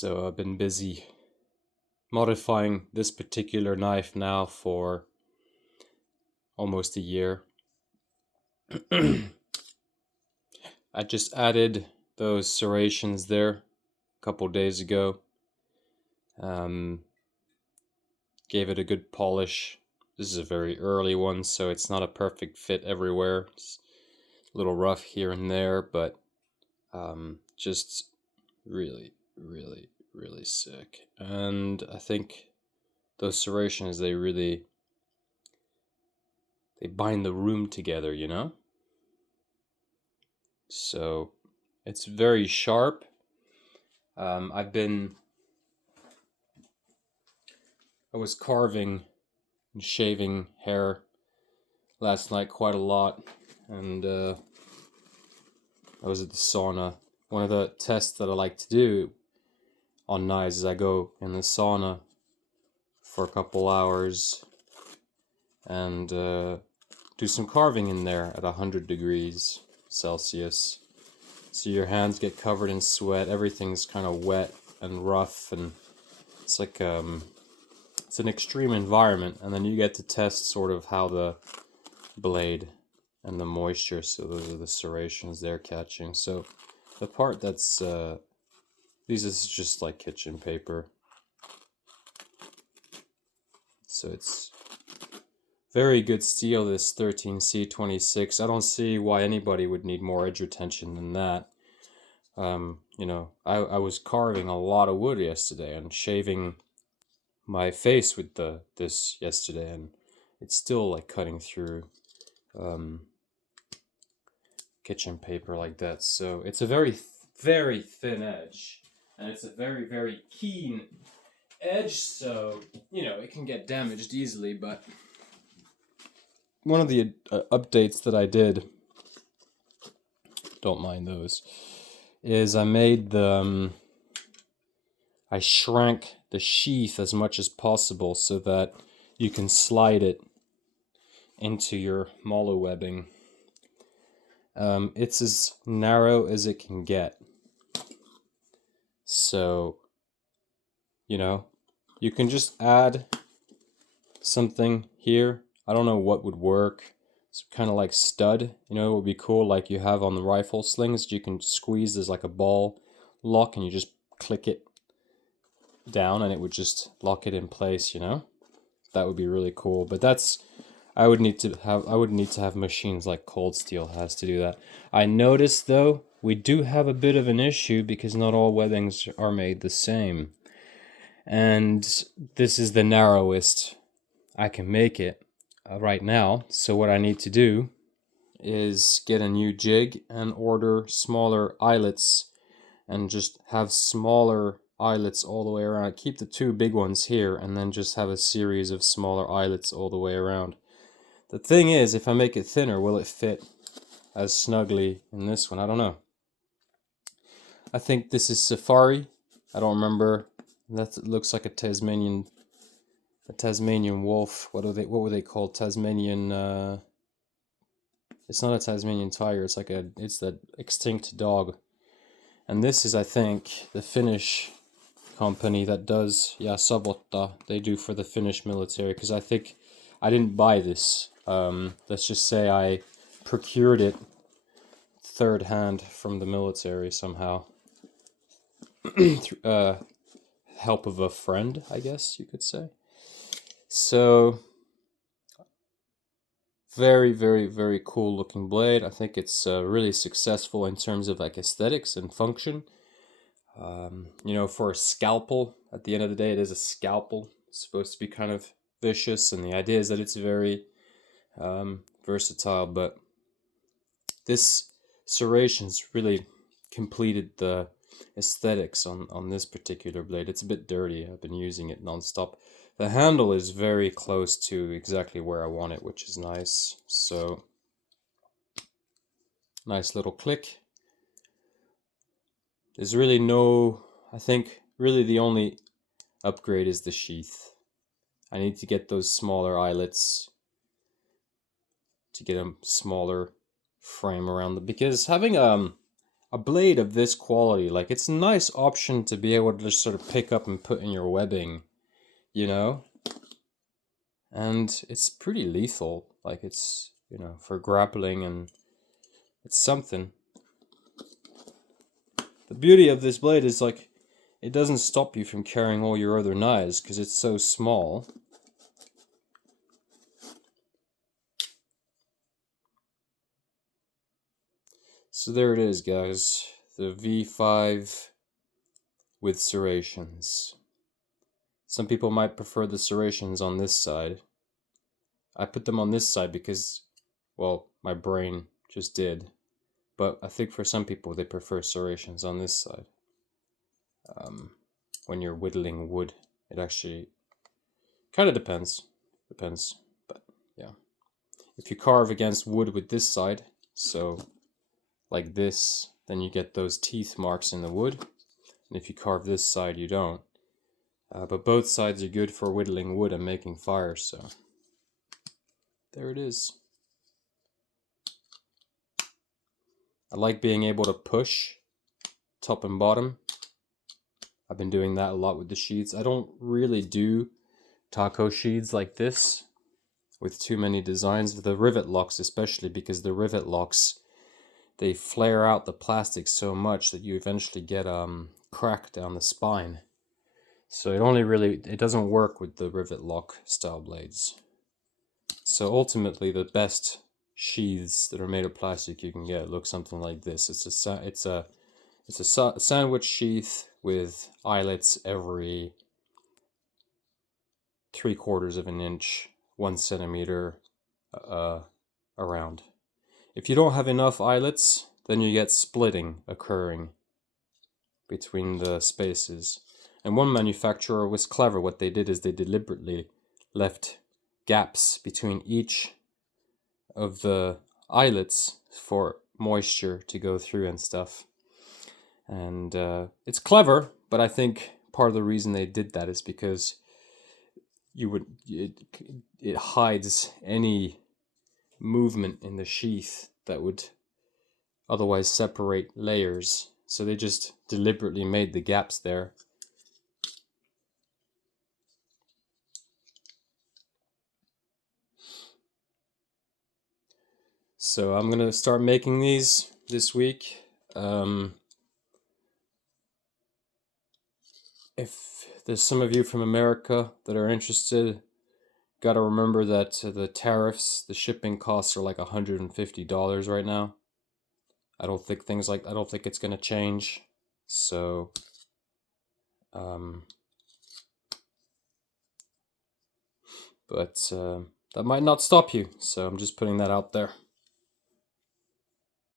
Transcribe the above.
So I've been busy modifying this particular knife now for almost a year. I just added those serrations there a couple days ago. Gave it a good polish. This is a very early one, so it's not a perfect fit everywhere. It's a little rough here and there, but just really, really, really sick. And I think those serrations, they bind the room together, you know? So it's very sharp. I was carving and shaving hair last night quite a lot, and I was at the sauna. One of the tests that I like to do on knives is I go in the sauna for a couple hours and do some carving in there at 100 degrees Celsius. So your hands get covered in sweat, everything's kind of wet and rough, and it's like it's an extreme environment, and then you get to test sort of how the blade and the moisture, so those are the serrations they're catching. So the part that's these is just like kitchen paper, so it's very good steel, this 13C26. I don't see why anybody would need more edge retention than that. You know, I was carving a lot of wood yesterday and shaving my face with this yesterday, and it's still like cutting through kitchen paper like that. So it's a very, very thin edge, and it's a very, very keen edge, so you know it can get damaged easily. But one of the updates that I did, don't mind those, is I made I shrank the sheath as much as possible so that you can slide it into your mollow webbing. It's as narrow as it can get. So, you know, you can just add something here. I don't know what would work. It's kind of like stud, you know, it would be cool like you have on the rifle slings. You can squeeze, there's like a ball lock, and you just click it down and it would just lock it in place, you know? That would be really cool. But that's I would need to have machines like Cold Steel has to do that. I noticed though, we do have a bit of an issue because not all webbings are made the same. And this is the narrowest I can make it right now. So what I need to do is get a new jig and order smaller eyelets and just have smaller eyelets all the way around. Keep the two big ones here and then just have a series of smaller eyelets all the way around. The thing is, if I make it thinner, will it fit as snugly in this one? I don't know. I think this is Safari. I don't remember. That looks like a Tasmanian wolf. What were they called? Tasmanian. It's not a Tasmanian tiger. It's that extinct dog. And this is, I think, the Finnish company that does Savotta. They do for the Finnish military, because I think I didn't buy this. Let's just say I procured it third hand from the military somehow. Through help of a friend, I guess you could say. So, very, very, very cool looking blade. I think it's really successful in terms of like aesthetics and function. You know, for a scalpel, at the end of the day, it is a scalpel. It's supposed to be kind of vicious, and the idea is that it's very versatile. But this Serrations really completed the aesthetics on this particular blade. It's a bit dirty. I've been using it nonstop. The handle is very close to exactly where I want it, which is nice. So, nice little click. There's really I think really the only upgrade is the sheath. I need to get those smaller eyelets to get a smaller frame around them, because having a blade of this quality, like, it's a nice option to be able to just sort of pick up and put in your webbing, you know? And it's pretty lethal, like, it's, you know, for grappling, and it's something. The beauty of this blade is, like, it doesn't stop you from carrying all your other knives because it's so small. So there it is, guys. The V5 with serrations. Some people might prefer the serrations on this side. I put them on this side because, well, my brain just did. But I think for some people they prefer serrations on this side. When you're whittling wood, it actually kind of depends. But yeah. If you carve against wood with this side, so like this, then you get those teeth marks in the wood. And if you carve this side, you don't. But both sides are good for whittling wood and making fires, so there it is. I like being able to push top and bottom. I've been doing that a lot with the sheaths. I don't really do taco sheaths like this with too many designs, the rivet locks especially, because the rivet locks, they flare out the plastic so much that you eventually get crack down the spine. So it doesn't work with the rivet lock style blades. So ultimately, the best sheaths that are made of plastic you can get look something like this. It's a sandwich sheath with eyelets every 3/4 of an inch, 1 centimeter around. If you don't have enough eyelets, then you get splitting occurring between the spaces. And one manufacturer was clever. What they did is they deliberately left gaps between each of the eyelets for moisture to go through and stuff. And it's clever, but I think part of the reason they did that is because it hides any movement in the sheath that would otherwise separate layers. So they just deliberately made the gaps there. So I'm gonna start making these this week. If there's some of you from America that are interested, gotta remember that the tariffs, the shipping costs are like $150 right now. I don't think it's gonna change. So, but that might not stop you. So I'm just putting that out there.